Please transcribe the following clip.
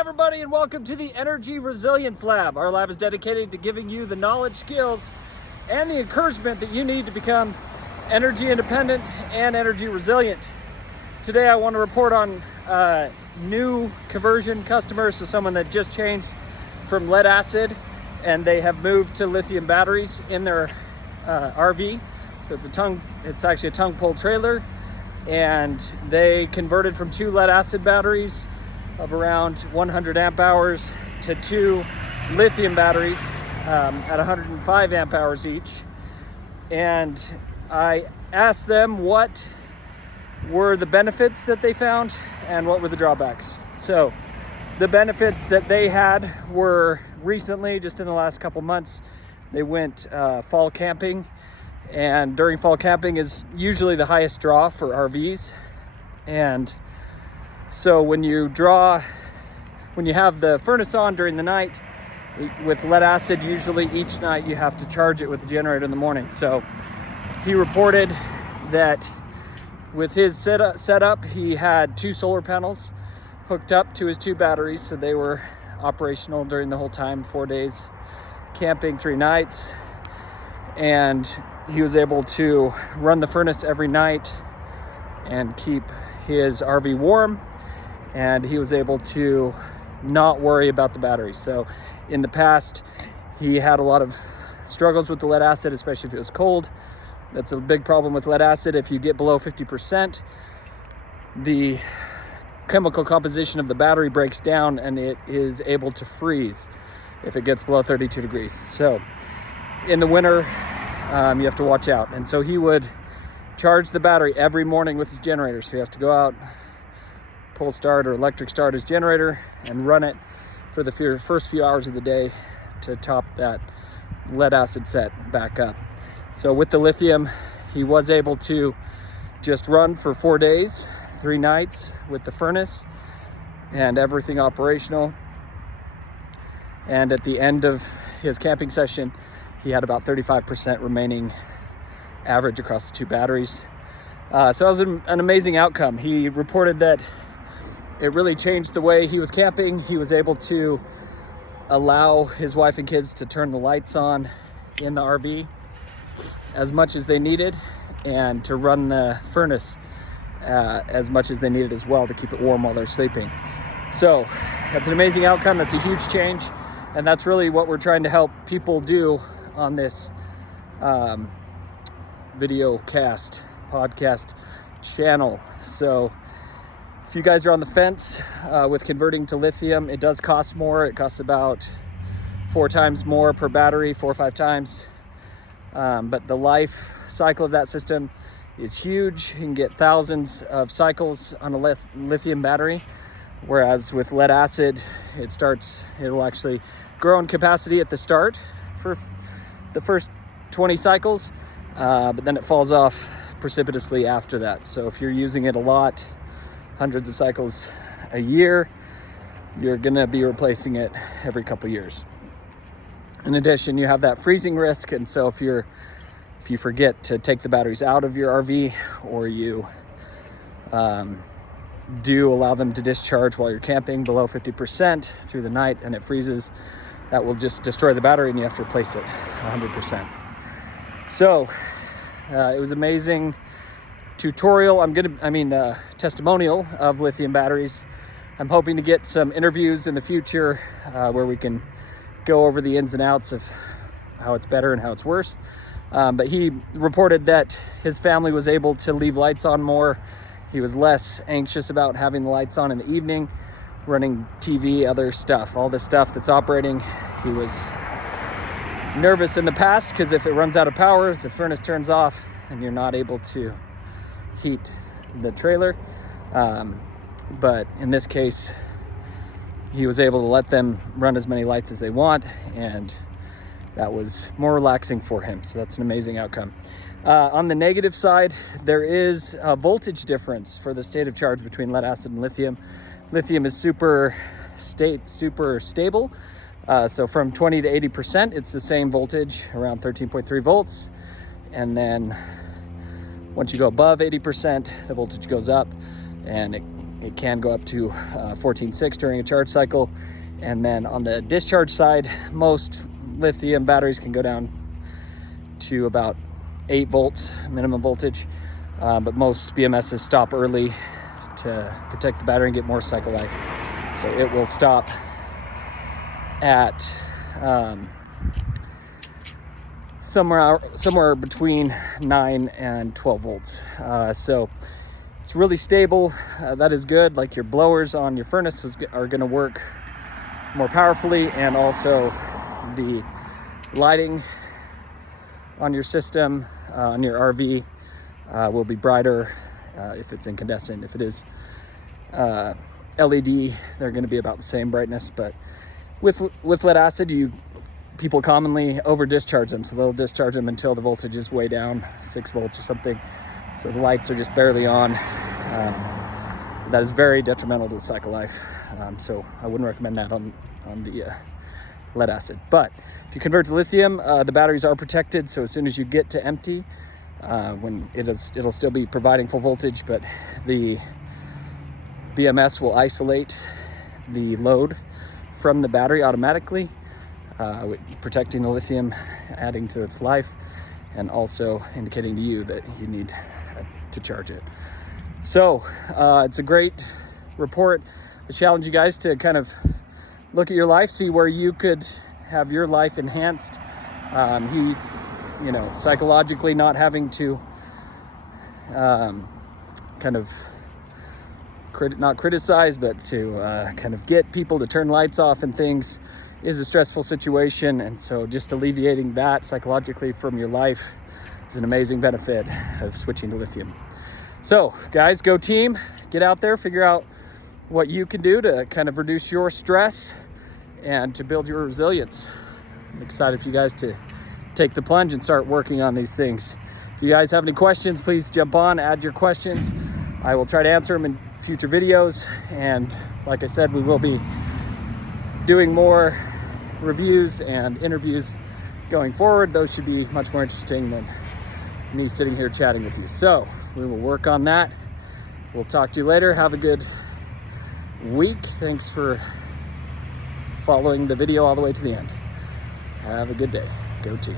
everybody, and welcome to the Energy Resilience Lab. Our lab is dedicated to giving you the knowledge, skills, and the encouragement that you need to become energy independent and energy resilient. Today I want to report on new conversion customers, so someone that just changed from lead acid and they have moved to lithium batteries in their RV. So it's actually a tongue pull trailer, and they converted from 2 lead acid batteries of around 100 amp hours to 2 lithium batteries at 105 amp hours each. And I asked them what were the benefits that they found and what were the drawbacks. So the benefits that they had were recently, just in the last couple months, they went fall camping, and during fall camping is usually the highest draw for RVs. And so when you have the furnace on during the night, with lead acid, usually each night you have to charge it with the generator in the morning. So he reported that with his setup, he had 2 solar panels hooked up to his 2 batteries, so they were operational during the whole time, 4 days camping, 3 nights. And he was able to run the furnace every night and keep his RV warm, and he was able to not worry about the batteries. So in the past, he had a lot of struggles with the lead acid, especially if it was cold. That's a big problem with lead acid. If you get below 50%, the chemical composition of the battery breaks down and it is able to freeze if it gets below 32 degrees. So in the winter, you have to watch out. And so he would charge the battery every morning with his generator. So he has to go out, pull start or electric start his generator and run it for the first few hours of the day to top that lead acid set back up. So with the lithium, he was able to just run for 4 days, 3 nights with the furnace and everything operational. And at the end of his camping session, he had about 35% remaining average across the 2 batteries. So that was an amazing outcome. He reported that it really changed the way he was camping. He was able to allow his wife and kids to turn the lights on in the RV as much as they needed, and to run the furnace as much as they needed as well to keep it warm while they're sleeping. So that's an amazing outcome. That's a huge change, and that's really what we're trying to help people do on this podcast channel. So if you guys are on the fence with converting to lithium, it does cost more. It costs about 4 times more per battery, 4 or 5 times. But the life cycle of that system is huge. You can get thousands of cycles on a lithium battery, whereas with lead acid, it'll actually grow in capacity at the start for the first 20 cycles, but then it falls off precipitously after that. So if you're using it a lot, hundreds of cycles a year, you're gonna be replacing it every couple years. In addition, you have that freezing risk, and so if you forget to take the batteries out of your RV, or you do allow them to discharge while you're camping below 50% through the night and it freezes, that will just destroy the battery and you have to replace it 100%. So it was amazing testimonial of lithium batteries. I'm hoping to get some interviews in the future where we can go over the ins and outs of how it's better and how it's worse. But he reported that his family was able to leave lights on more. He was less anxious about having the lights on in the evening, running TV, other stuff, all the stuff that's operating. He was nervous in the past because if it runs out of power, the furnace turns off and you're not able to heat the trailer. But in this case, he was able to let them run as many lights as they want, and that was more relaxing for him. So that's an amazing outcome. On the negative side, there is a voltage difference for the state of charge between lead acid and lithium. Lithium is super stable. So from 20 to 80%, it's the same voltage, around 13.3 volts. And then once you go above 80%, the voltage goes up and it it can go up to 14.6 during a charge cycle. And then on the discharge side, most lithium batteries can go down to about 8 volts minimum voltage, but most BMSs stop early to protect the battery and get more cycle life. So it will stop at somewhere between 9 and 12 volts. So it's really stable. That is good. Like your blowers on your furnace are going to work more powerfully, and also the lighting on your system, on your RV, will be brighter if it's incandescent. If it is LED, they're going to be about the same brightness. But with lead acid, people commonly over discharge them, so they'll discharge them until the voltage is way down, 6 volts or something, so the lights are just barely on. That is very detrimental to the cycle life, so I wouldn't recommend that on the lead acid. But if you convert to lithium, the batteries are protected, so as soon as you get to empty, when it'll still be providing full voltage, but the BMS will isolate the load from the battery automatically, protecting the lithium, adding to its life, and also indicating to you that you need to charge it. So it's a great report. I challenge you guys to kind of look at your life, see where you could have your life enhanced. Psychologically not having to kind of not criticize, but to kind of get people to turn lights off and things is a stressful situation. And so just alleviating that psychologically from your life is an amazing benefit of switching to lithium. So guys, go team, get out there, figure out what you can do to kind of reduce your stress and to build your resilience. I'm excited for you guys to take the plunge and start working on these things. If you guys have any questions, please jump on, add your questions. I will try to answer them in future videos. And like I said, we will be doing more reviews and interviews going forward. Those should be much more interesting than me sitting here chatting with you. So we will work on that. We'll talk to you later. Have a good week. Thanks for following the video all the way to the end. Have a good day. Go team.